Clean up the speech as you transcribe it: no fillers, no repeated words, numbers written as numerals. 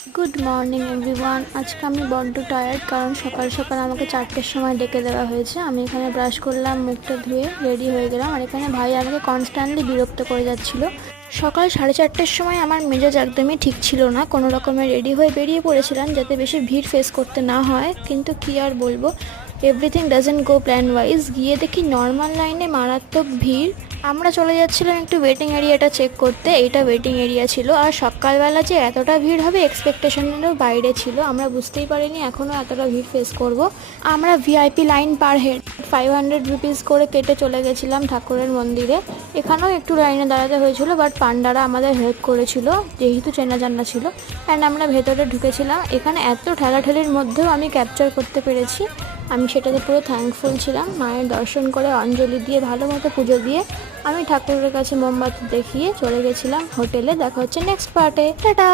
Good morning everyone. আজকে আমি বড্ড টায়ার্ড, কারণ সকাল সকাল আমাকে 4টের সময় ডেকে দেওয়া হয়েছে। আমি এখানে ব্রাশ করলাম, মুখটা ধুয়ে রেডি হয়ে গেলাম। আর এখানে ভাই আমাকে কনস্ট্যান্টলি বিরক্ত করে যাচ্ছিল। সকাল 4:30-র সময় আমার মেজাজ একদমই ঠিক ছিল না। কোনো রকমে রেডি হয়ে বেরিয়ে পড়েছিলাম যাতে বেশি ভিড় ফেস করতে না হয়, কিন্তু কি আর বলবো, everything doesn't go plan wise. গিয়ে দেখি নর্মাল লাইনে মারাত্মক ভিড়। আমরা চলে যাচ্ছিলাম একটু ওয়েটিং এরিয়াটা চেক করতে। এইটা ওয়েটিং এরিয়া ছিল, আর সকালবেলা যে এতটা ভিড় হবে এক্সপেকটেশনেরও বাইরে ছিল। আমরা বুঝতেই পারিনি এখনও এতটা ভিড় ফেস করব। আমরা VIP line per head 500 rupees করে কেটে চলে গেছিলাম ঠাকুরের মন্দিরে। এখানেও একটু লাইনে দাঁড়াতে হয়েছিল, বাট পান্ডারা আমাদের হেল্প করেছিল যেহেতু চেনা জানা ছিল। অ্যান্ড আমরা ভেতরে ঢুকেছিলাম। এখানে এত ঠেলাঠেলির মধ্যেও আমি ক্যাপচার করতে পেরেছি, আমি সেটাতে পুরো থ্যাঙ্কফুল ছিলাম। মায়ের দর্শন করে অঞ্জলি দিয়ে ভালো মতো পুজো দিয়ে আমি ঠাকুরের কাছে মোমবাতি দেখিয়ে চলে গেছিলাম হোটেলে। দেখা হচ্ছে নেক্সট পার্টে। টাটা।